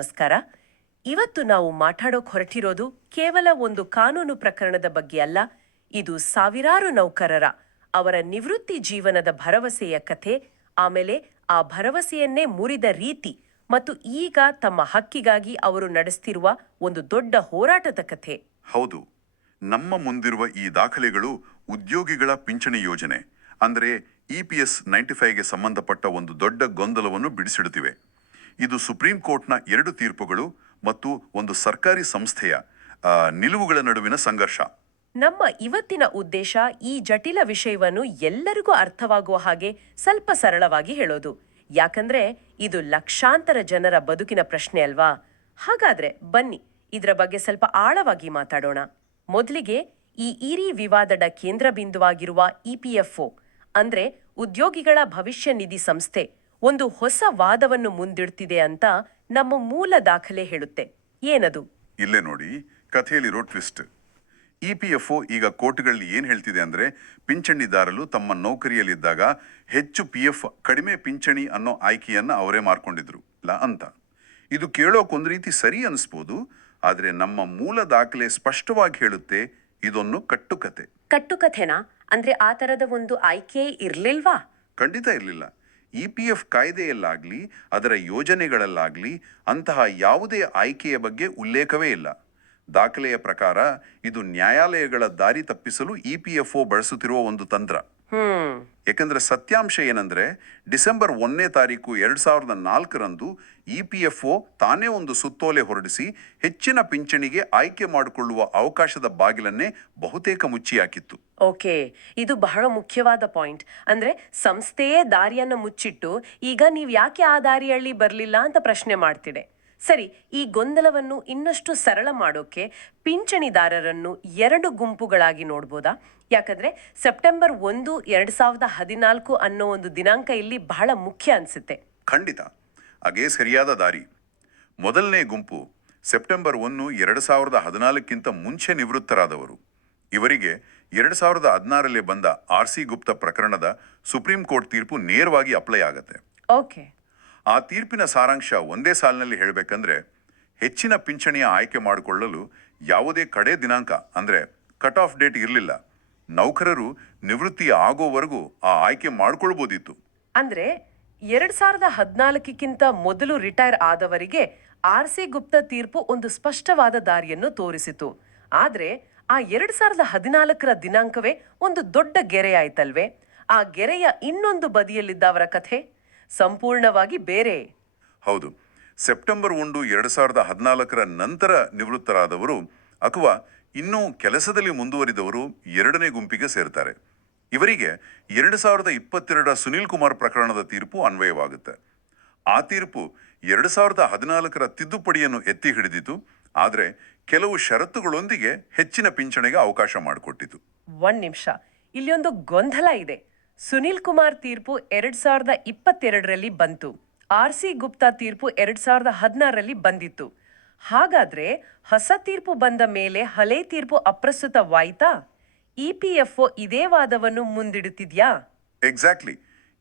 ನಮಸ್ಕಾರ. ಇವತ್ತು ನಾವು ಮಾತಾಡೋಕ್ ಹೊರಟಿರೋದು ಕೇವಲ ಒಂದು ಕಾನೂನು ಪ್ರಕರಣದ ಬಗ್ಗೆ ಅಲ್ಲ, ಇದು ಸಾವಿರಾರು ನೌಕರರ, ಅವರ ನಿವೃತ್ತಿ ಜೀವನದ ಭರವಸೆಯ ಕಥೆ, ಆಮೇಲೆ ಆ ಭರವಸೆಯನ್ನೇ ಮುರಿದ ರೀತಿ ಮತ್ತು ಈಗ ತಮ್ಮ ಹಕ್ಕಿಗಾಗಿ ಅವರು ನಡೆಸ್ತಿರುವ ಒಂದು ದೊಡ್ಡ ಹೋರಾಟದ ಕಥೆ. ಹೌದು, ನಮ್ಮ ಮುಂದಿರುವ ಈ ದಾಖಲೆಗಳು ಉದ್ಯೋಗಿಗಳ ಪಿಂಚಣಿ ಯೋಜನೆ, ಅಂದರೆ ಇಪಿಎಸ್ ನೈಂಟಿ ಫೈವ್ಗೆ ಸಂಬಂಧಪಟ್ಟ ಒಂದು ದೊಡ್ಡ ಗೊಂದಲವನ್ನು ಬಿಡಿಸಿಡುತ್ತಿವೆ. ಇದು ಸುಪ್ರೀಂ ಕೋರ್ಟ್ನ ಎರಡು ತೀರ್ಪುಗಳು ಮತ್ತು ಒಂದು ಸರ್ಕಾರಿ ಸಂಸ್ಥೆಯ ನಿಲುವುಗಳ ನಡುವಿನ ಸಂಘರ್ಷ. ನಮ್ಮ ಇವತ್ತಿನ ಉದ್ದೇಶ ಈ ಜಟಿಲ ವಿಷಯವನ್ನು ಎಲ್ಲರಿಗೂ ಅರ್ಥವಾಗುವ ಹಾಗೆ ಸ್ವಲ್ಪ ಸರಳವಾಗಿ ಹೇಳೋದು. ಯಾಕಂದ್ರೆ ಇದು ಲಕ್ಷಾಂತರ ಜನರ ಬದುಕಿನ ಪ್ರಶ್ನೆ ಅಲ್ವಾ? ಹಾಗಾದ್ರೆ ಬನ್ನಿ, ಇದರ ಬಗ್ಗೆ ಸ್ವಲ್ಪ ಆಳವಾಗಿ ಮಾತಾಡೋಣ. ಮೊದಲಿಗೆ ಈ ಇರಿ ವಿವಾದದ ಕೇಂದ್ರ ಬಿಂದುವಾಗಿರುವ ಇಪಿಎಫ್ಒ ಅಂದ್ರೆ ಉದ್ಯೋಗಿಗಳ ಭವಿಷ್ಯ ನಿಧಿ ಸಂಸ್ಥೆ ಒಂದು ಹೊಸ ವಾದವನ್ನು ಮುಂದಿಡ್ತಿದೆ ಅಂತ ನಮ್ಮ ಮೂಲ ದಾಖಲೆ ಹೇಳುತ್ತೆ. ಏನದು? ಇಲ್ಲೇ ನೋಡಿ ಕಥೆಯಲ್ಲಿರೋ twist. E P F O ಈಗ ಕೋರ್ಟ್ಗಳಲ್ಲಿ ಏನು ಹೇಳ್ತಿದೆ ಅಂದರೆ ಪಿಂಚಣಿದಾರರು ತಮ್ಮ ನೌಕರಿಯಲ್ಲಿದ್ದಾಗ ಹೆಚ್ಚು ಪಿ ಎಫ್ ಕಡಿಮೆ ಪಿಂಚಣಿ ಅನ್ನೋ ಆಯ್ಕೆಯನ್ನು ಅವರೇ ಮಾರ್ಕೊಂಡಿದ್ರು ಇಲ್ಲ ಅಂತ. ಇದು ಕೇಳೋಕೊಂದು ರೀತಿ ಸರಿ ಅನಿಸ್ಬೋದು ಆದರೆ ನಮ್ಮ ಮೂಲ ದಾಖಲೆ ಸ್ಪಷ್ಟವಾಗಿ ಹೇಳುತ್ತೆ ಇದೊಂದು ಕಟ್ಟುಕತೆ. ಕಟ್ಟುಕಥೆನಾ? ಅಂದ್ರೆ ಆ ತರದ ಒಂದು ಆಯ್ಕೆ ಇರ್ಲಿಲ್ವಾ? ಖಂಡಿತ ಇರಲಿಲ್ಲ. ಇ ಪಿ ಎಫ್ ಕಾಯ್ದೆಯಲ್ಲಾಗಲಿ, ಅದರ ಯೋಜನೆಗಳಲ್ಲಾಗಲಿ ಅಂತಹ ಯಾವುದೇ ಆಯ್ಕೆಯ ಬಗ್ಗೆ ಉಲ್ಲೇಖವೇ ಇಲ್ಲ. ದಾಖಲೆಯ ಪ್ರಕಾರ ಇದು ನ್ಯಾಯಾಲಯಗಳ ದಾರಿ ತಪ್ಪಿಸಲು ಇ ಪಿ ಎಫ್ ಒ ಬಳಸುತ್ತಿರುವ ಒಂದು ತಂತ್ರ. ಯಾಕಂದ್ರೆ ಸತ್ಯಾಂಶ ಏನಂದ್ರೆ ಡಿಸೆಂಬರ್ ಒಂದನೇ ತಾರೀಕು ಎರಡ್ ಸಾವಿರದ ನಾಲ್ಕರಂದು ಇ ಪಿ ಎಫ್ ಒ ತಾನೇ ಒಂದು ಸುತ್ತೋಲೆ ಹೊರಡಿಸಿ ಹೆಚ್ಚಿನ ಪಿಂಚಣಿಗೆ ಆಯ್ಕೆ ಮಾಡಿಕೊಳ್ಳುವ ಅವಕಾಶದ ಬಾಗಿಲನ್ನೇ ಬಹುತೇಕ ಮುಚ್ಚಿ ಹಾಕಿತ್ತು ಓಕೆ ಇದು ಬಹಳ ಮುಖ್ಯವಾದ ಪಾಯಿಂಟ್. ಅಂದ್ರೆ ಸಂಸ್ಥೆಯೇ ದಾರಿಯನ್ನ ಮುಚ್ಚಿಟ್ಟು ಈಗ ನೀವು ಯಾಕೆ ಆ ದಾರಿಯಲ್ಲಿ ಬರ್ಲಿಲ್ಲ ಅಂತ ಪ್ರಶ್ನೆ ಮಾಡ್ತಿದೆ. ಸರಿ ಈ ಗೊಂದಲವನ್ನು ಇನ್ನಷ್ಟು ಸರಳ ಮಾಡೋಕೆ ಪಿಂಚಣಿದಾರರನ್ನು ಎರಡು ಗುಂಪುಗಳಾಗಿ ನೋಡ್ಬೋದಾ? ಯಾಕಂದ್ರೆ ಸೆಪ್ಟೆಂಬರ್ ಒಂದು ಎರಡ್ ಸಾವಿರದ ಹದಿನಾಲ್ಕು ಅನ್ನೋ ಒಂದು ದಿನಾಂಕ ಇಲ್ಲಿ ಬಹಳ ಮುಖ್ಯ ಅನ್ಸುತ್ತೆ. ಖಂಡಿತ. ಹಾಗೇ ಸರಿಯಾದ ದಾರಿ. ಮೊದಲನೇ ಗುಂಪು ಸೆಪ್ಟೆಂಬರ್ ಒಂದು ಎರಡು ಸಾವಿರದ ಹದಿನಾಲ್ಕಿಂತ ಮುಂಚೆ ನಿವೃತ್ತರಾದವರು. ಇವರಿಗೆ ಎರಡು ಸಾವಿರದ ಹದಿನಾರಲ್ಲಿ ಬಂದ ಆರ್ ಸಿ ಗುಪ್ತ ಪ್ರಕರಣದ ಸುಪ್ರೀಂ ಕೋರ್ಟ್ ತೀರ್ಪು ನೇರವಾಗಿ ಅಪ್ಲೈ ಆಗತ್ತೆ. ಓಕೆ. ಆ ತೀರ್ಪಿನ ಸಾರಾಂಶ ಒಂದೇ ಸಾಲಿನಲ್ಲಿ ಹೇಳಬೇಕಂದ್ರೆ ಹೆಚ್ಚಿನ ಪಿಂಚಣಿಯ ಆಯ್ಕೆ ಮಾಡಿಕೊಳ್ಳಲು ಯಾವುದೇ ಕಡೆ ದಿನಾಂಕ ಅಂದರೆ ಕಟ್ ಆಫ್ ಡೇಟ್ ಇರಲಿಲ್ಲ. ನೌಕರರು ನಿವೃತ್ತಿ ಆಗೋವರೆಗೂ ಆ ಆಯ್ಕೆ ಮಾಡ್ಕೊಳ್ಬೋದಿತ್ತು. ಅಂದ್ರೆ ಎರಡ್ ಸಾವಿರದ ಹದಿನಾಲ್ಕಕ್ಕಿಂತ ಮೊದಲು ರಿಟೈರ್ ಆದವರಿಗೆ ಆರ್ ಸಿ ಗುಪ್ತ ತೀರ್ಪು ಒಂದು ಸ್ಪಷ್ಟವಾದ ದಾರಿಯನ್ನು ತೋರಿಸಿತು. ಆದ್ರೆ ಆ ಎರಡ್ ಸಾವಿರದ ಹದಿನಾಲ್ಕರ ದಿನಾಂಕವೇ ಒಂದು ದೊಡ್ಡ ಗೆರೆಯಾಯ್ತಲ್ವೇ? ಆ ಗೆರೆಯ ಇನ್ನೊಂದು ಬದಿಯಲ್ಲಿದ್ದ ಅವರ ಕಥೆ? ಸಂಪೂರ್ಣವಾಗಿ ಬೇರೆ. ಹೌದು. ಸೆಪ್ಟೆಂಬರ್ ಒಂದು ಎರಡು ಸಾವಿರದ ಹದಿನಾಲ್ಕರ ನಂತರ ನಿವೃತ್ತರಾದವರು ಅಥವಾ ಇನ್ನೂ ಕೆಲಸದಲ್ಲಿ ಮುಂದುವರಿದವರು ಎರಡನೇ ಗುಂಪಿಗೆ ಸೇರ್ತಾರೆ. ಇವರಿಗೆ ಎರಡು ಸಾವಿರದ ಇಪ್ಪತ್ತೆರಡರ ಸುನೀಲ್ ಕುಮಾರ್ ಪ್ರಕರಣದ ತೀರ್ಪು ಅನ್ವಯವಾಗುತ್ತೆ. ಆ ತೀರ್ಪು ಎರಡು ಸಾವಿರದ ಹದಿನಾಲ್ಕರ ತಿದ್ದುಪಡಿಯನ್ನು ಎತ್ತಿ ಹಿಡಿದಿತು. ಆದರೆ ಕೆಲವು ಷರತ್ತುಗಳೊಂದಿಗೆ ಹೆಚ್ಚಿನ ಪಿಂಚಣಿಗೆ ಅವಕಾಶ ಮಾಡಿಕೊಟ್ಟಿತು. ಒಂದ್ ನಿಮಿಷ. ಇಲ್ಲಿ ಒಂದು ಗೊಂದಲ ಇದೆ. ಸುನೀಲ್ ಕುಮಾರ್ ತೀರ್ಪು ಎರಡ್ ಸಾವಿರದ ಇಪ್ಪತ್ತೆರಡರಲ್ಲಿ ಬಂತು. ಆರ್ ಸಿ ಗುಪ್ತಾ ತೀರ್ಪು ಎರಡ್ ಸಾವಿರದ ಹದಿನಾರರಲ್ಲಿ ಬಂದಿತ್ತು. ಹಾಗಾದ್ರೆ ಹೊಸ ತೀರ್ಪು ಬಂದ ಮೇಲೆ ಹಳೆ ತೀರ್ಪು ಅಪ್ರಸ್ತುತವಾಯ್ತಾ? ಇ ಪಿ ಎಫ್ ಒ ಇದೇ ವಾದವನ್ನು ಮುಂದಿಡುತ್ತಿದ್ಯಾ? ಎಕ್ಸಾಕ್ಟ್ಲಿ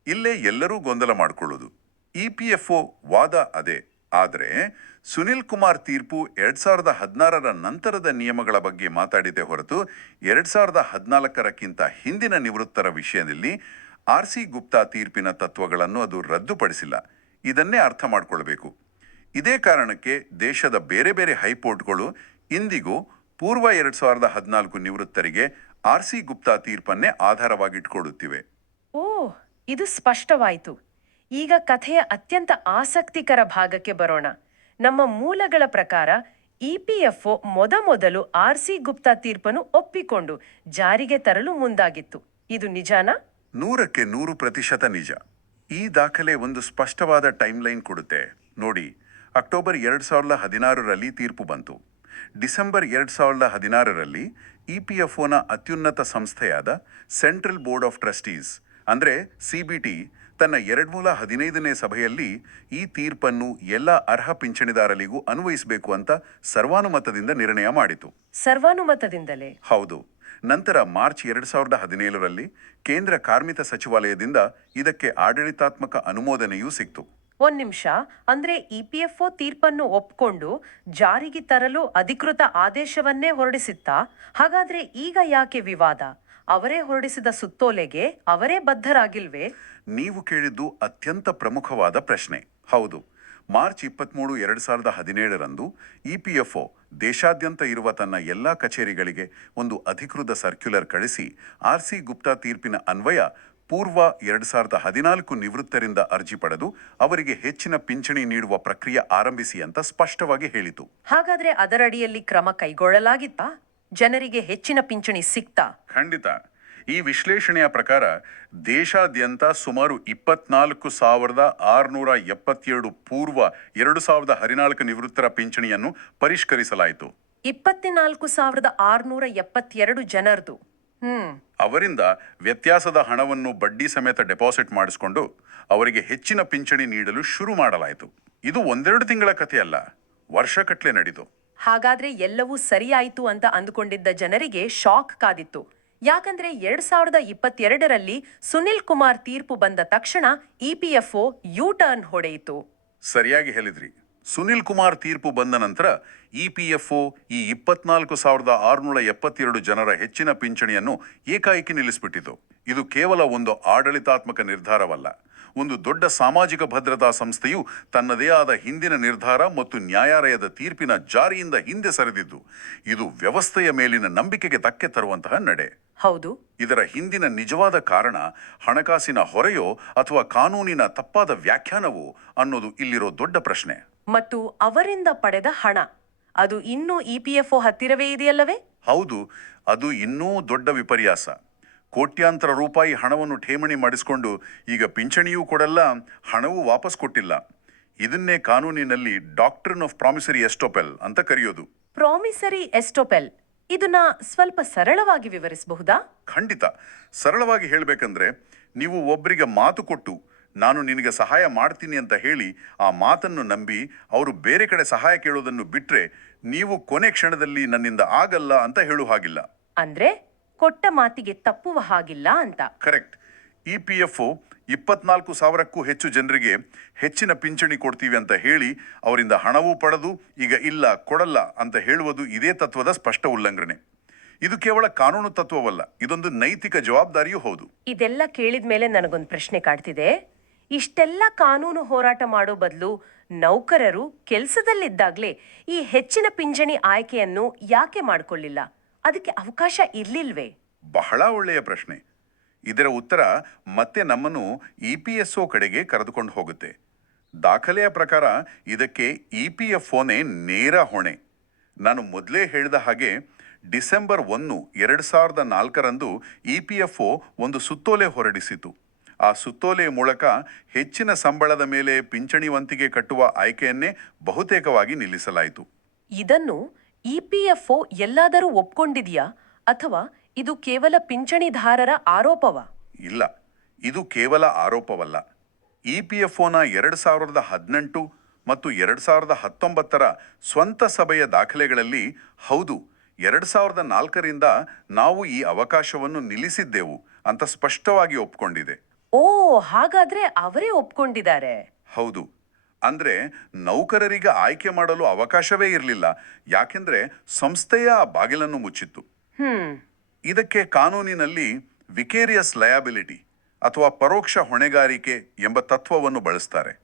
ಇಲ್ಲೇ ಎಲ್ಲರೂ ಗೊಂದಲ ಮಾಡಿಕೊಳ್ಳೋದು. ಇ ಪಿ ಎಫ್ ಒ ವಾದ ಅದೇ. ಆದರೆ ಸುನಿಲ್ ಕುಮಾರ್ ತೀರ್ಪು ಎರಡ್ ಸಾವಿರದ ಹದಿನಾರರ ನಂತರದ ನಿಯಮಗಳ ಬಗ್ಗೆ ಮಾತಾಡಿದೆ ಹೊರತು ಎರಡ್ ಸಾವಿರದ ಹದಿನಾಲ್ಕರಕ್ಕಿಂತ ಹಿಂದಿನ ನಿವೃತ್ತರ ವಿಷಯದಲ್ಲಿ ಆರ್ ಸಿ ಗುಪ್ತಾ ತೀರ್ಪಿನ ತತ್ವಗಳನ್ನು ಅದು ರದ್ದುಪಡಿಸಿಲ್ಲ. ಇದನ್ನೇ ಅರ್ಥ ಮಾಡಿಕೊಳ್ಬೇಕು. ಇದೇ ಕಾರಣಕ್ಕೆ ದೇಶದ ಬೇರೆ ಬೇರೆ ಹೈಕೋರ್ಟ್ಗಳು ಇಂದಿಗೂ ಪೂರ್ವ ಎರಡ್ ಸಾವಿರದ ಹದಿನಾಲ್ಕು ನಿವೃತ್ತರಿಗೆ ಆರ್ ಸಿ ಗುಪ್ತಾ ತೀರ್ಪನ್ನೇ ಆಧಾರವಾಗಿಟ್ಕೊಳ್ಳುತ್ತಿವೆ ಓ ಇದು ಸ್ಪಷ್ಟವಾಯಿತು. ಈಗ ಕಥೆಯ ಅತ್ಯಂತ ಆಸಕ್ತಿಕರ ಭಾಗಕ್ಕೆ ಬರೋಣ. ನಮ್ಮ ಮೂಲಗಳ ಪ್ರಕಾರ ಇಪಿಎಫ್ಒ ಮೊದಮೊದಲು ಆರ್ ಸಿ ಗುಪ್ತಾ ತೀರ್ಪನ್ನು ಒಪ್ಪಿಕೊಂಡು ಜಾರಿಗೆ ತರಲು ಮುಂದಾಗಿತ್ತು. ಇದು ನಿಜಾನಾ? ನೂರಕ್ಕೆ ನೂರು ಪ್ರತಿಶತ ನಿಜ. ಈ ದಾಖಲೆ ಒಂದು ಸ್ಪಷ್ಟವಾದ ಟೈಮ್ಲೈನ್ ಕೊಡುತ್ತೆ. ನೋಡಿ ಅಕ್ಟೋಬರ್ ಎರಡು ಸಾವಿರದ ಹದಿನಾರರಲ್ಲಿ ತೀರ್ಪು ಬಂತು. ಡಿಸೆಂಬರ್ ಎರಡು ಸಾವಿರದ ಹದಿನಾರರಲ್ಲಿ ಇ ಪಿ ಎಫ್ ಒನ ಅತ್ಯುನ್ನತ ಸಂಸ್ಥೆಯಾದ ಸೆಂಟ್ರಲ್ ಬೋರ್ಡ್ ಆಫ್ ಟ್ರಸ್ಟೀಸ್ ಅಂದರೆ ಸಿ ಬಿ ಟಿ ತನ್ನ ಎರಡ್ಮೂಲ ಹದಿನೈದನೇ ಸಭೆಯಲ್ಲಿ ಈ ತೀರ್ಪನ್ನು ಎಲ್ಲ ಅರ್ಹ ಪಿಂಚಣಿದಾರರಿಗೂ ಅನ್ವಯಿಸಬೇಕು ಅಂತ ಸರ್ವಾನುಮತದಿಂದ ನಿರ್ಣಯ ಮಾಡಿತು. ಸರ್ವಾನುಮತದಿಂದಲೇ? ಹೌದು. ನಂತರ ಮಾರ್ಚ್ ಎರಡು ಸಾವಿರದ ಹದಿನೇಳರಲ್ಲಿ ಕೇಂದ್ರ ಕಾರ್ಮಿಕ ಸಚಿವಾಲಯದಿಂದ ಇದಕ್ಕೆ ಆಡಳಿತಾತ್ಮಕ ಅನುಮೋದನೆಯೂ ಸಿಕ್ತು. ಒಂದ್ ನಿಮಿಷ. ಅಂದ್ರೆ ಇ ಪಿ ಎಫ್ ಒ ತೀರ್ಪನ್ನು ಒಪ್ಕೊಂಡು ಜಾರಿಗೆ ತರಲು ಅಧಿಕೃತ ಆದೇಶವನ್ನೇ ಹೊರಡಿಸಿತ್ತಾ? ಹಾಗಾದ್ರೆ ಈಗ ಯಾಕೆ ವಿವಾದ? ಅವರೇ ಹೊರಡಿಸಿದ ಸುತ್ತೋಲೆಗೆ ಅವರೇ ಬದ್ಧರಾಗಿಲ್ವೇ? ನೀವು ಕೇಳಿದ್ದು ಅತ್ಯಂತ ಪ್ರಮುಖವಾದ ಪ್ರಶ್ನೆ. ಹೌದು. ಮಾರ್ಚ್ ಇಪ್ಪತ್ಮೂರು, ಎರಡು ಸಾವಿರದ ಹದಿನೇಳರಂದು ಇ ಪಿ ಎಫ್ ಒ ದೇಶಾದ್ಯಂತ ಇರುವ ತನ್ನ ಎಲ್ಲಾ ಕಚೇರಿಗಳಿಗೆ ಒಂದು ಅಧಿಕೃತ ಸರ್ಕ್ಯುಲರ್ ಕಳಿಸಿ ಆರ್ ಸಿ ಗುಪ್ತಾ ತೀರ್ಪಿನ ಅನ್ವಯ ಪೂರ್ವ ಎರಡು ಸಾವಿರದ ಹದಿನಾಲ್ಕು ನಿವೃತ್ತರಿಂದ ಅರ್ಜಿ ಪಡೆದು ಅವರಿಗೆ ಹೆಚ್ಚಿನ ಪಿಂಚಣಿ ನೀಡುವ ಪ್ರಕ್ರಿಯೆ ಆರಂಭಿಸಿ ಅಂತ ಸ್ಪಷ್ಟವಾಗಿ ಹೇಳಿತು. ಹಾಗಾದ್ರೆ ಅದರಡಿಯಲ್ಲಿ ಕ್ರಮ ಕೈಗೊಳ್ಳಲಾಗಿತ್ತಾ? ಜನರಿಗೆ ಹೆಚ್ಚಿನ ಪಿಂಚಣಿ ಸಿಕ್ತಾ? ಖಂಡಿತ. ಈ ವಿಶ್ಲೇಷಣೆಯ ಪ್ರಕಾರ ದೇಶಾದ್ಯಂತ ಸುಮಾರು ಇಪ್ಪತ್ನಾಲ್ಕು ಸಾವಿರದ ಆರುನೂರ ಎಪ್ಪತ್ತೇಳು ಪೂರ್ವ ಎರಡು ಸಾವಿರದ ಹದಿನಾಲ್ಕು ನಿವೃತ್ತರ ಪಿಂಚಣಿಯನ್ನು ಪರಿಷ್ಕರಿಸಲಾಯಿತು. ಇಪ್ಪತ್ನಾಲ್ಕು ಸಾವಿರದ ಆರುನೂರ ಎಪ್ಪತ್ತೆರಡು ಜನರದು. ಅವರಿಂದ ವ್ಯತ್ಯಾಸದ ಹಣವನ್ನು ಬಡ್ಡಿ ಸಮೇತ ಡೆಪಾಸಿಟ್ ಮಾಡಿಸಿಕೊಂಡು ಅವರಿಗೆ ಹೆಚ್ಚಿನ ಪಿಂಚಣಿ ನೀಡಲು ಶುರು ಮಾಡಲಾಯಿತು. ಇದು ಒಂದೆರಡು ತಿಂಗಳ ಕಥೆಯಲ್ಲ ವರ್ಷಕಟ್ಲೆ ನಡೀತು. ಹಾಗಾದ್ರೆ ಎಲ್ಲವೂ ಸರಿಯಾಯಿತು ಅಂತ ಅಂದುಕೊಂಡಿದ್ದ ಜನರಿಗೆ ಶಾಕ್ ಕಾದಿತ್ತು. ಯಾಕಂದ್ರೆ ಎರಡ್ ಸಾವಿರದ ಇಪ್ಪತ್ತೆರಡರಲ್ಲಿ ಸುನಿಲ್ ಕುಮಾರ್ ತೀರ್ಪು ಬಂದ ತಕ್ಷಣ ಇಪಿಎಫ್ಒ ಯು ಟರ್ನ್ ಹೊಡೆಯಿತು. ಸರಿಯಾಗಿ ಹೇಳಿದ್ರಿ. ಸುನಿಲ್ ಕುಮಾರ್ ತೀರ್ಪು ಬಂದ ನಂತರ ಇ ಪಿ ಎಫ್ ಒ ಈ ಇಪ್ಪತ್ನಾಲ್ಕು ಸಾವಿರದ ಆರುನೂರ ಎಪ್ಪತ್ತೆರಡು ಜನರ ಹೆಚ್ಚಿನ ಪಿಂಚಣಿಯನ್ನು ಏಕಾಏಕಿ ನಿಲ್ಲಿಸಿಬಿಟ್ಟಿತು. ಇದು ಕೇವಲ ಒಂದು ಆಡಳಿತಾತ್ಮಕ ನಿರ್ಧಾರವಲ್ಲ. ಒಂದು ದೊಡ್ಡ ಸಾಮಾಜಿಕ ಭದ್ರತಾ ಸಂಸ್ಥೆಯು ತನ್ನದೇ ಆದ ಹಿಂದಿನ ನಿರ್ಧಾರ ಮತ್ತು ನ್ಯಾಯಾಲಯದ ತೀರ್ಪಿನ ಜಾರಿಯಿಂದ ಹಿಂದೆ ಸರಿದಿದ್ದು. ಇದು ವ್ಯವಸ್ಥೆಯ ಮೇಲಿನ ನಂಬಿಕೆಗೆ ತಕ್ಕೆ ತರುವಂತಹ ನಡೆ. ಹೌದು. ಇದರ ಹಿಂದಿನ ನಿಜವಾದ ಕಾರಣ ಹಣಕಾಸಿನ ಹೊರೆಯೋ ಅಥವಾ ಕಾನೂನಿನ ತಪ್ಪಾದ ವ್ಯಾಖ್ಯಾನವೋ ಅನ್ನೋದು ಇಲ್ಲಿರೋ ದೊಡ್ಡ ಪ್ರಶ್ನೆ. ಮತ್ತು ಅವರಿಂದ ಪಡೆದ ಹಣ. ಅದು ಇನ್ನೂ ಇಪಿಎಫ್ಒ ಹತ್ತಿರವೇ ಇದೆಯಲ್ಲವೇ? ಹೌದು ಅದು ಇನ್ನೂ ದೊಡ್ಡ ವಿಪರ್ಯಾಸ. ಕೋಟ್ಯಾಂತರ ರೂಪಾಯಿ ಹಣವನ್ನು ಠೇವಣಿ ಮಾಡಿಸಿಕೊಂಡು ಈಗ ಪಿಂಚಣಿಯೂ ಕೊಡಲ್ಲ ಹಣವೂ ವಾಪಸ್ ಕೊಟ್ಟಿಲ್ಲ. ಇದನ್ನೇ ಕಾನೂನಿನಲ್ಲಿ ಡಾಕ್ಟ್ರಿನ್ ಆಫ್ ಪ್ರಾಮಿಸರಿ ಎಸ್ಟೋಪೆಲ್ ಅಂತ ಕರೆಯೋದು. ಪ್ರಾಮಿಸರಿ ಎಸ್ಟೋಪೆಲ್ ಇದನ್ನ ಸ್ವಲ್ಪ ಸರಳವಾಗಿ ವಿವರಿಸಬಹುದಾ? ಖಂಡಿತ. ಸರಳವಾಗಿ ಹೇಳಬೇಕಂದ್ರೆ ನೀವು ಒಬ್ಬರಿಗೆ ಮಾತು ಕೊಟ್ಟು ನಾನು ನಿನಗೆ ಸಹಾಯ ಮಾಡ್ತೀನಿ ಅಂತ ಹೇಳಿ ಆ ಮಾತನ್ನು ನಂಬಿ ಅವರು ಬೇರೆ ಕಡೆ ಸಹಾಯ ಕೇಳೋದನ್ನು ಬಿಟ್ರೆ ನೀವು ಕೊನೆ ಕ್ಷಣದಲ್ಲಿ ನನ್ನಿಂದ ಆಗಲ್ಲ ಅಂತ ಹೇಳು ಹಾಗಿಲ್ಲ. ಅಂದ್ರೆ ಕೊಟ್ಟ ಮಾತಿಗೆ ತಪ್ಪುವ ಹಾಗಿಲ್ಲ ಅಂತ. ಕರೆಕ್ಟ್. ಇ ಪಿ ಎಫ್ ಇಪ್ಪತ್ನಾಲ್ಕು ಸಾವಿರಕ್ಕೂ ಹೆಚ್ಚು ಜನರಿಗೆ ಹೆಚ್ಚಿನ ಪಿಂಚಣಿ ಕೊಡ್ತೀವಿ ಅಂತ ಹೇಳಿ ಅವರಿಂದ ಹಣವೂ ಪಡೆದು ಈಗ ಇಲ್ಲ ಕೊಡಲ್ಲ ಅಂತ ಹೇಳುವುದು ಇದೇ ತತ್ವದ ಸ್ಪಷ್ಟ ಉಲ್ಲಂಘನೆ. ಇದು ಕೇವಲ ಕಾನೂನು ತತ್ವವಲ್ಲ ಇದೊಂದು ನೈತಿಕ ಜವಾಬ್ದಾರಿಯೂ ಹೌದು. ಇದೆಲ್ಲ ಕೇಳಿದ ಮೇಲೆ ನನಗೊಂದು ಪ್ರಶ್ನೆ ಕಾಡ್ತಿದೆ. ಇಷ್ಟೆಲ್ಲ ಕಾನೂನು ಹೋರಾಟ ಮಾಡೋ ಬದಲು ನೌಕರರು ಕೆಲಸದಲ್ಲಿದ್ದಾಗಲೇ ಈ ಹೆಚ್ಚಿನ ಪಿಂಚಣಿ ಆಯ್ಕೆಯನ್ನು ಯಾಕೆ ಮಾಡಿಕೊಳ್ಳಿಲ್ಲ? ಅದಕ್ಕೆ ಅವಕಾಶ ಇರ್ಲಿಲ್ವೇ? ಬಹಳ ಒಳ್ಳೆಯ ಪ್ರಶ್ನೆ. ಇದರ ಉತ್ತರ ಮತ್ತೆ ನಮ್ಮನ್ನು ಇ ಪಿ ಎಸ್ ಒ ಕಡೆಗೆ ಕರೆದುಕೊಂಡು ಹೋಗುತ್ತೆ. ದಾಖಲೆಯ ಪ್ರಕಾರ ಇದಕ್ಕೆ ಇ ಪಿ ಎಫ್ ಒನೇ ನೇರ ಹೊಣೆ. ನಾನು ಮೊದಲೇ ಹೇಳಿದ ಹಾಗೆ ಡಿಸೆಂಬರ್ ಒಂದು, ಎರಡು ಸಾವಿರದ ನಾಲ್ಕರಂದು ಇ ಪಿ ಎಫ್ ಒ ಒಂದು ಸುತ್ತೋಲೆ ಹೊರಡಿಸಿತು. ಆ ಸುತ್ತೋಲೆ ಮೂಲಕ ಹೆಚ್ಚಿನ ಸಂಬಳದ ಮೇಲೆ ಪಿಂಚಣಿ ವಂತಿಗೆ ಕಟ್ಟುವ ಆಯ್ಕೆಯನ್ನೇ ಬಹುತೇಕವಾಗಿ ನಿಲ್ಲಿಸಲಾಯಿತು. ಇದನ್ನು ಇಪಿಎಫ್ಒ ಎಲ್ಲಾದರೂ ಒಪ್ಕೊಂಡಿದೆಯಾ? ಅಥವಾ ಇದು ಕೇವಲ ಪಿಂಚಣಿದಾರರ ಆರೋಪವ? ಇಲ್ಲ ಇದು ಕೇವಲ ಆರೋಪವಲ್ಲ. ಇಪಿಎಫ್ಒನ ಎರಡು ಸಾವಿರದ ಹದಿನೆಂಟು ಮತ್ತು ಎರಡು ಸಾವಿರದ ಹತ್ತೊಂಬತ್ತರ ಸ್ವಂತ ಸಭೆಯ ದಾಖಲೆಗಳಲ್ಲಿ ಹೌದು ಎರಡು ಸಾವಿರದ ನಾಲ್ಕರಿಂದ ನಾವು ಈ ಅವಕಾಶವನ್ನು ನಿಲ್ಲಿಸಿದ್ದೆವು ಅಂತ ಸ್ಪಷ್ಟವಾಗಿ ಒಪ್ಕೊಂಡಿದೆ. ಓ ಹಾಗಾದ್ರೆ ಅವರೇ ಒಪ್ಕೊಂಡಿದ್ದಾರೆ. ಹೌದು. ಅಂದ್ರೆ ನೌಕರರಿಗೆ ಆಯ್ಕೆ ಮಾಡಲು ಅವಕಾಶವೇ ಇರಲಿಲ್ಲ. ಯಾಕೆಂದ್ರೆ ಸಂಸ್ಥೆಯ ಆ ಬಾಗಿಲನ್ನು ಮುಚ್ಚಿತ್ತು. ಹ್ಮ್. ಇದಕ್ಕೆ ಕಾನೂನಿನಲ್ಲಿ ವಿಕೇರಿಯಸ್ ಲಯಬಿಲಿಟಿ ಅಥವಾ ಪರೋಕ್ಷ ಹೊಣೆಗಾರಿಕೆ ಎಂಬ ತತ್ವವನ್ನು ಬಳಸ್ತಾರೆ.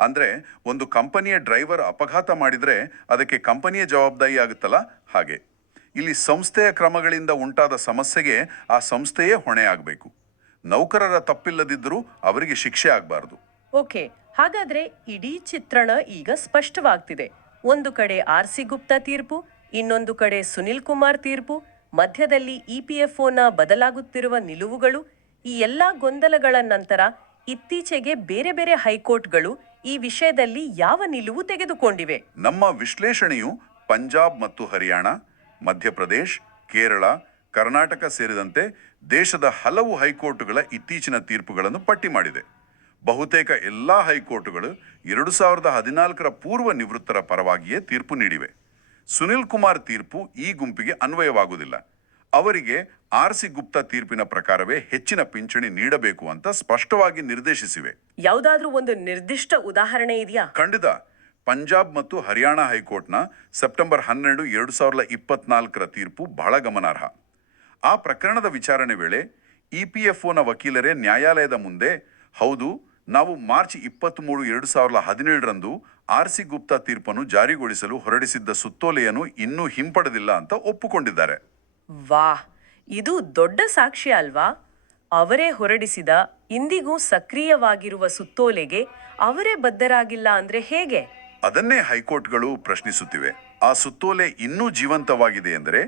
ಅಂದ್ರೆ ಒಂದು ಕಂಪನಿಯ ಡ್ರೈವರ್ ಅಪಘಾತ ಮಾಡಿದ್ರೆ ಅದಕ್ಕೆ ಕಂಪನಿಯ ಜವಾಬ್ದಾರಿ ಆಗುತ್ತಲ್ಲ? ಹಾಗೆ. ಇಲ್ಲಿ ಸಂಸ್ಥೆಯ ಕ್ರಮಗಳಿಂದ ಉಂಟಾದ ಸಮಸ್ಯೆಗೆ ಆ ಸಂಸ್ಥೆಯೇ ಹೊಣೆ ಆಗಬೇಕು ನೌಕರರ ತಪ್ಪಿಲ್ಲದಿದ್ದರೂ ಅವರಿಗೆ ಶಿಕ್ಷೆ ಆಗಬಾರದು. ಓಕೆ ಹಾಗಾದ್ರೆ ಇಡೀ ಚಿತ್ರಣ ಈಗ ಸ್ಪಷ್ಟವಾಗ್ತಿದೆ. ಒಂದು ಕಡೆ ಆರ್ ಸಿ ಗುಪ್ತಾ ತೀರ್ಪು ಇನ್ನೊಂದು ಕಡೆ ಸುನಿಲ್ ಕುಮಾರ್ ತೀರ್ಪು ಮಧ್ಯದಲ್ಲಿ ಇ ಪಿ ಎಫ್ ಒನ ಬದಲಾಗುತ್ತಿರುವ ನಿಲುವುಗಳು ಈ ಎಲ್ಲ ಗೊಂದಲಗಳ ನಂತರ ಇತ್ತೀಚೆಗೆ ಬೇರೆ ಬೇರೆ ಹೈಕೋರ್ಟ್ಗಳು ಈ ವಿಷಯದಲ್ಲಿ ಯಾವ ನಿಲುವು ತೆಗೆದುಕೊಂಡಿವೆ? ನಮ್ಮ ವಿಶ್ಲೇಷಣೆಯು ಪಂಜಾಬ್ ಮತ್ತು ಹರಿಯಾಣ ಮಧ್ಯಪ್ರದೇಶ್ ಕೇರಳ ಕರ್ನಾಟಕ ಸೇರಿದಂತೆ ದೇಶದ ಹಲವು ಹೈಕೋರ್ಟ್ಗಳ ಇತ್ತೀಚಿನ ತೀರ್ಪುಗಳನ್ನು ಪಟ್ಟಿ ಮಾಡಿದೆ. ಬಹುತೇಕ ಎಲ್ಲಾ ಹೈಕೋರ್ಟ್ಗಳು ಎರಡು ಸಾವಿರದ ಹದಿನಾಲ್ಕರ ಪೂರ್ವ ನಿವೃತ್ತರ ಪರವಾಗಿಯೇ ತೀರ್ಪು ನೀಡಿವೆ. ಸುನಿಲ್ ಕುಮಾರ್ ತೀರ್ಪು ಈ ಗುಂಪಿಗೆ ಅನ್ವಯವಾಗುವುದಿಲ್ಲ. ಅವರಿಗೆ ಆರ್ ಸಿ ಗುಪ್ತಾ ತೀರ್ಪಿನ ಪ್ರಕಾರವೇ ಹೆಚ್ಚಿನ ಪಿಂಚಣಿ ನೀಡಬೇಕು ಅಂತ ಸ್ಪಷ್ಟವಾಗಿ ನಿರ್ದೇಶಿಸಿವೆ. ಯಾವುದಾದ್ರೂ ಒಂದು ನಿರ್ದಿಷ್ಟ ಉದಾಹರಣೆ ಇದೆಯಾ? ಖಂಡಿತ. ಪಂಜಾಬ್ ಮತ್ತು ಹರಿಯಾಣ ಹೈಕೋರ್ಟ್ನ ಸೆಪ್ಟೆಂಬರ್ ಹನ್ನೆರಡು ಎರಡು ಸಾವಿರದ ಇಪ್ಪತ್ನಾಲ್ಕರ ತೀರ್ಪು ಬಹಳ ಗಮನಾರ್ಹ. ಆ ಪ್ರಕರಣದ ವಿಚಾರಣೆ ವೇಳೆ ಇ ಪಿ ಎಫ್ ಒನ ವಕೀಲರೇ ನ್ಯಾಯಾಲಯದ ಮುಂದೆ ಹೌದು ನಾವು ಮಾರ್ಚ್ ಇಪ್ಪತ್ತ್ಮೂರು ಎರಡು ಸಾವಿರದ ಹದಿನೇಳರಂದು ಆರ್ ಸಿ ಗುಪ್ತಾ ತೀರ್ಪನ್ನು ಜಾರಿಗೊಳಿಸಲು ಹೊರಡಿಸಿದ್ದ ಸುತ್ತೋಲೆಯನ್ನು ಇನ್ನೂ ಹಿಂಪಡೆದಿಲ್ಲ ಅಂತ ಒಪ್ಪಿಕೊಂಡಿದ್ದಾರೆ. ವಾಹ್ ಇದು ದೊಡ್ಡ ಸಾಕ್ಷಿ ಅಲ್ವಾ? ಅವರೇ ಹೊರಡಿಸಿದ ಇಂದಿಗೂ ಸಕ್ರಿಯವಾಗಿರುವ ಸುತ್ತೋಲೆಗೆ ಅವರೇ ಬದ್ಧರಾಗಿಲ್ಲ ಅಂದ್ರೆ ಹೇಗೆ? ಅದನ್ನೇ ಹೈಕೋರ್ಟ್ಗಳು ಪ್ರಶ್ನಿಸುತ್ತಿವೆ. ಆ ಸುತ್ತೋಲೆ ಇನ್ನೂ ಜೀವಂತವಾಗಿದೆ ಎಂದರೆ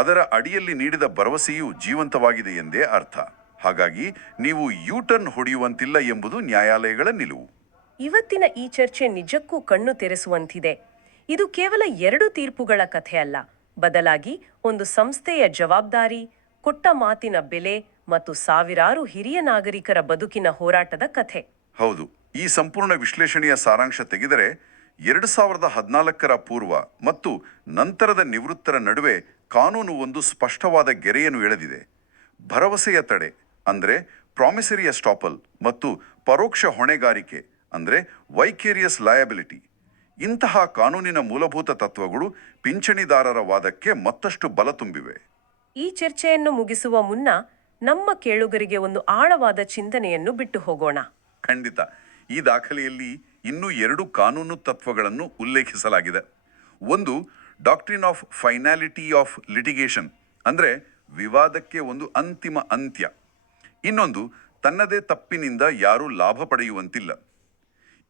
ಅದರ ಅಡಿಯಲ್ಲಿ ನೀಡಿದ ಭರವಸೆಯೂ ಜೀವಂತವಾಗಿದೆ ಎಂದೇ ಅರ್ಥ. ಹಾಗಾಗಿ ನೀವು ಯೂಟರ್ನ್ ಹೊಡೆಯುವಂತಿಲ್ಲ ಎಂಬುದು ನ್ಯಾಯಾಲಯಗಳ ನಿಲುವು. ಇವತ್ತಿನ ಈ ಚರ್ಚೆ ನಿಜಕ್ಕೂ ಕಣ್ಣು ತೆರೆಸುವಂತಿದೆ. ಇದು ಕೇವಲ ಎರಡು ತೀರ್ಪುಗಳ ಕಥೆ ಅಲ್ಲ. ಬದಲಾಗಿ ಒಂದು ಸಂಸ್ಥೆಯ ಜವಾಬ್ದಾರಿ ಕೊಟ್ಟ ಮಾತಿನ ಬೆಲೆ ಮತ್ತು ಸಾವಿರಾರು ಹಿರಿಯ ನಾಗರಿಕರ ಬದುಕಿನ ಹೋರಾಟದ ಕಥೆ. ಹೌದು ಈ ಸಂಪೂರ್ಣ ವಿಶ್ಲೇಷಣೆಯ ಸಾರಾಂಶ ತೆಗೆದರೆ ಎರಡು ಸಾವಿರದ ಹದಿನಾಲ್ಕರ ಪೂರ್ವ ಮತ್ತು ನಂತರದ ನಿವೃತ್ತರ ನಡುವೆ ಕಾನೂನು ಒಂದು ಸ್ಪಷ್ಟವಾದ ಗೆರೆಯನ್ನು ಎಳೆದಿದೆ. ಭರವಸೆಯ ತಡೆ ಅಂದರೆ ಪ್ರಾಮಿಸರಿಯ ಸ್ಟಾಪಲ್ ಮತ್ತು ಪರೋಕ್ಷ ಹೊಣೆಗಾರಿಕೆ ಅಂದರೆ ವೈಕೇರಿಯಸ್ ಲಯಬಿಲಿಟಿ ಇಂತಹ ಕಾನೂನಿನ ಮೂಲಭೂತ ತತ್ವಗಳು ಪಿಂಚಣಿದಾರರ ವಾದಕ್ಕೆ ಮತ್ತಷ್ಟು ಬಲ ತುಂಬಿವೆ. ಈ ಚರ್ಚೆಯನ್ನು ಮುಗಿಸುವ ಮುನ್ನ ನಮ್ಮ ಕೇಳುಗರಿಗೆ ಒಂದು ಆಳವಾದ ಚಿಂತನೆಯನ್ನು ಬಿಟ್ಟು ಹೋಗೋಣ. ಖಂಡಿತ. ಈ ದಾಖಲೆಯಲ್ಲಿ ಇನ್ನೂ ಎರಡು ಕಾನೂನು ತತ್ವಗಳನ್ನು ಉಲ್ಲೇಖಿಸಲಾಗಿದೆ. ಒಂದು doctrine of finality of litigation ಅಂದರೆ ವಿವಾದಕ್ಕೆ ಒಂದು ಅಂತಿಮ ಅಂತ್ಯ. ಇನ್ನೊಂದು, ತನ್ನದೇ ತಪ್ಪಿನಿಂದ ಯಾರೂ ಲಾಭ ಪಡೆಯುವಂತಿಲ್ಲ.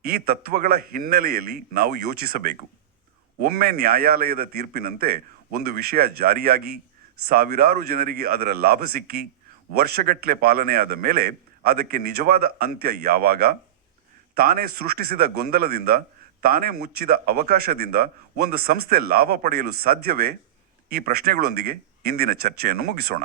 ಈ ತತ್ವಗಳ ಹಿನ್ನೆಲೆಯಲ್ಲಿ ನಾವು ಯೋಚಿಸಬೇಕು. ಒಮ್ಮೆ ನ್ಯಾಯಾಲಯದ ತೀರ್ಪಿನಂತೆ ಒಂದು ವಿಷಯ ಜಾರಿಯಾಗಿ, ಸಾವಿರಾರು ಜನರಿಗೆ ಅದರ ಲಾಭ ಸಿಕ್ಕಿ ವರ್ಷಗಟ್ಟಲೆ ಪಾಲನೆಯಾದ ಮೇಲೆ ಅದಕ್ಕೆ ನಿಜವಾದ ಅಂತ್ಯ ಯಾವಾಗ? ತಾನೇ ಸೃಷ್ಟಿಸಿದ ಗೊಂದಲದಿಂದ ತಾನೇ ಮುಚ್ಚಿದ ಅವಕಾಶದಿಂದ ಒಂದು ಸಂಸ್ಥೆ ಲಾಭ ಪಡೆಯಲು ಸಾಧ್ಯವೇ? ಈ ಪ್ರಶ್ನೆಗಳೊಂದಿಗೆ ಇಂದಿನ ಚರ್ಚೆಯನ್ನು ಮುಗಿಸೋಣ.